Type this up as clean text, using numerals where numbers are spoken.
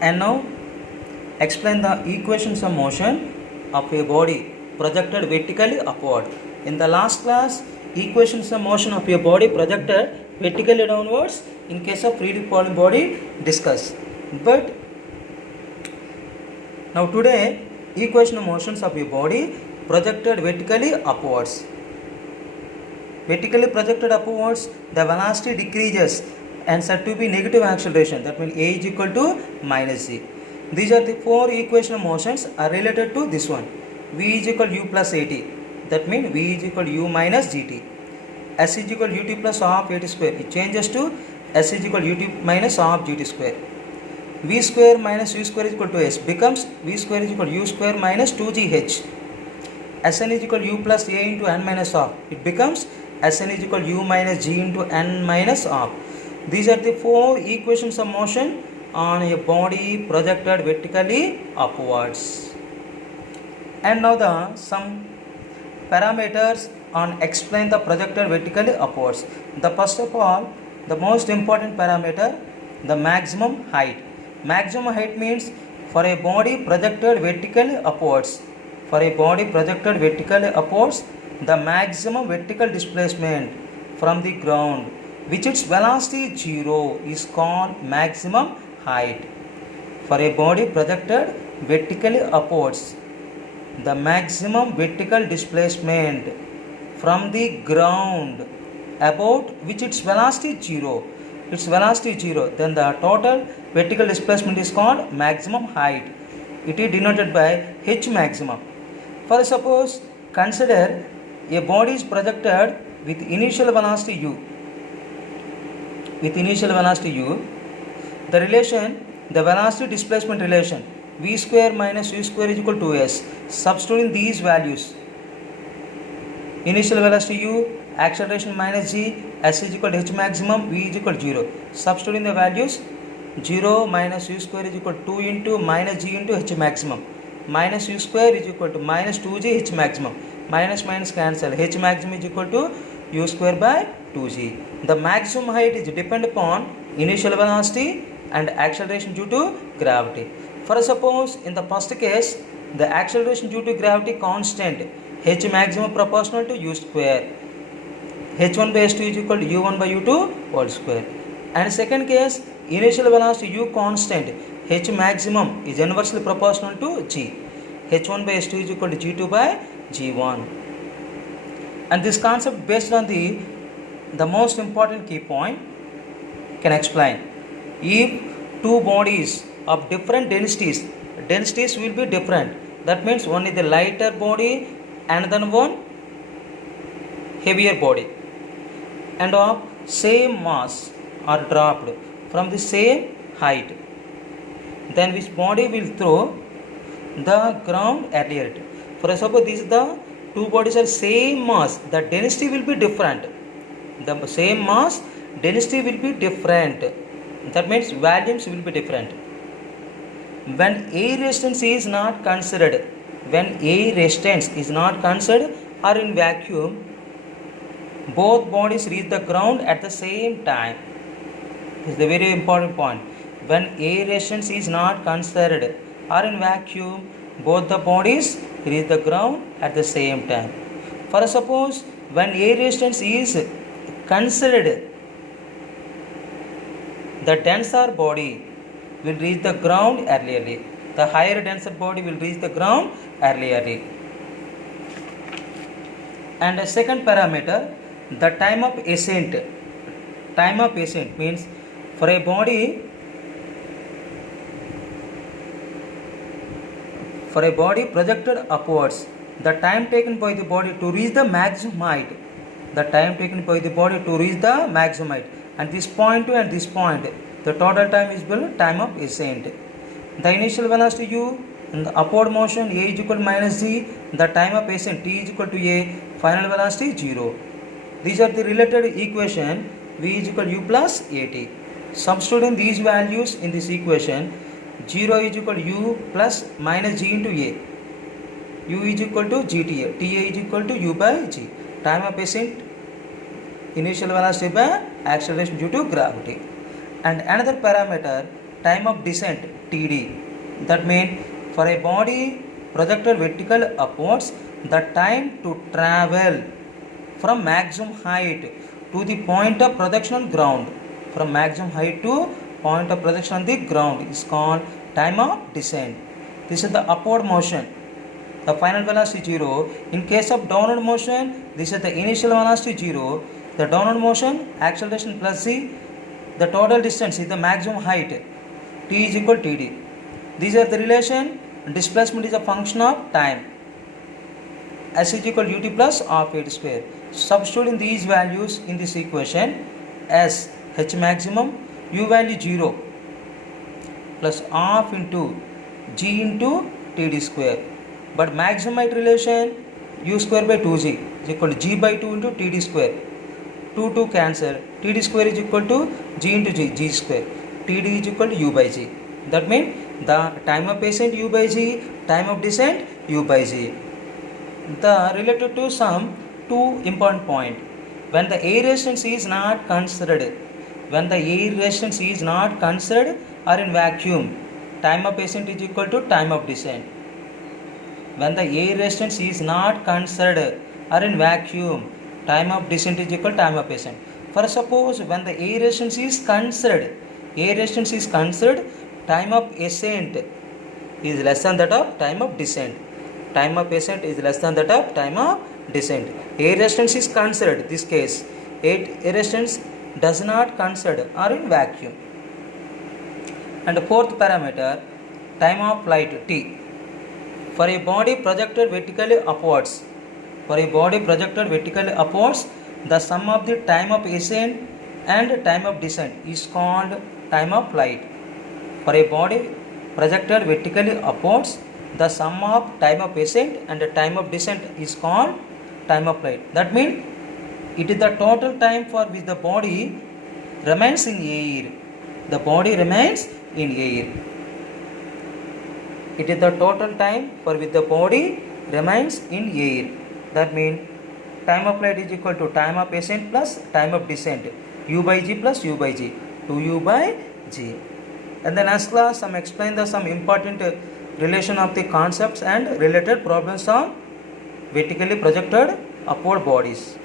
And now explain the equations of motion of a body projected vertically upward. In the last class, equations of motion of a body projected vertically downwards in case of freely falling body discussed. But now today, equation of motions of a body projected vertically upwards. Vertically projected upwards, the velocity decreases and said to be negative acceleration. That means A is equal to minus g. These are the four equation of motions are related to this one. V is equal to u plus at. That means V is equal to u minus gt. S is equal to ut plus half at square. It changes to S is equal to ut minus half gt square. V square minus u square is equal to S becomes V square is equal to u square minus 2gh. Sn is equal to u plus a into n minus half. It becomes Sn is equal to u minus g into n minus half. These are the four equations of motion on a body projected vertically upwards. And now the some parameters on explain the projected vertically upwards. The first of all, the most important parameter, the maximum height. Maximum height means for a body projected vertically upwards. For a body projected vertically upwards, the maximum vertical displacement from the ground, which its velocity is 0, is called maximum height. For a body projected vertically upwards, the maximum vertical displacement from the ground about which its velocity is 0. Its velocity is 0, then the total vertical displacement is called maximum height. It is denoted by h maximum. For suppose consider a body is projected with initial velocity u. With initial velocity u, the relation, the velocity displacement relation, v square minus u square is equal to s. Substituting these values, initial velocity u, acceleration minus g, s is equal to h maximum, v is equal to 0. Substituting the values, 0 minus u square is equal to 2 into minus g into h maximum. Minus u square is equal to minus 2g h maximum. Minus minus cancel. H maximum is equal to u square by 2g. The maximum height is depend upon initial velocity and acceleration due to gravity. For suppose in the first case, the acceleration due to gravity constant, h maximum proportional to u square. h1 by s2 is equal to u1 by u2 whole square. And second case, initial velocity u constant, h maximum is inversely proportional to g. h1 by s2 is equal to g2 by g1. And this concept based on the most important key point can explain. If two bodies of different densities will be different. That means one is the lighter body and then one heavier body, and of same mass are dropped from the same height, then which body will throw the ground earlier. For example, these the two bodies are same mass, the density will be different. The same mass, density will be different. That means volumes will be different. When air resistance is not considered, or in vacuum, both bodies reach the ground at the same time. This is a very important point. When air resistance is not considered or in vacuum, both the bodies reach the ground at the same time. For suppose when air resistance is considered, the denser body will reach the ground earlier. The higher denser body will reach the ground earlier. And the second parameter, the time of ascent. Time of ascent means for a body projected upwards, the time taken by the body to reach the maximum height. And this point to and this point, the total time is called time of ascent. The initial velocity u, in the upward motion a is equal to minus g, the time of ascent t is equal to a, final velocity 0. These are the related equation, v is equal to u plus at. Substituting these values in this equation, 0 is equal to u plus minus g into a, u is equal to gta, ta is equal to u by g. Time of ascent, initial velocity by acceleration due to gravity. And another parameter, time of descent TD. That means for a body projected vertical upwards, the time to travel from maximum height to the point of projection on ground, from maximum height to point of projection on the ground is called time of descent. This is the upward motion. The final velocity 0. In case of downward motion, this is the initial velocity 0. The downward motion, acceleration plus c. The total distance is the maximum height. T is equal to TD. These are the relation. Displacement is a function of time. S is equal to ut plus half a square. Substituting these values in this equation, S h maximum, u value 0 plus half into g into TD square. But maximum height relation, u square by 2g is equal to g by 2 into TD square. 2 cancel. TD square is equal to g into g square. TD is equal to u by g. That means the time of ascent u by g, time of descent u by g. The related to some two important point. When the air resistance is not considered, or in vacuum, time of ascent is equal to time of descent. When the air resistance is not considered or in vacuum, time of descent is equal to time of ascent. For suppose when the air resistance is considered, time of ascent is less than that of time of descent. Time of ascent is less than that of time of descent. Air resistance is considered. This case, air resistance does not consider or in vacuum. And the fourth parameter, time of flight T. For a body projected vertically upwards, the sum of the time of ascent and time of descent is called time of flight. For a body projected vertically upwards, the sum of time of ascent and the time of descent is called time of flight. That means it is the total time for which the body remains in air. The body remains in air. It is the total time for which the body remains in air. That means time of flight is equal to time of ascent plus time of descent. U by g plus u by g. 2u by g. And the next class, I explain some important relation of the concepts and related problems on vertically projected upward bodies.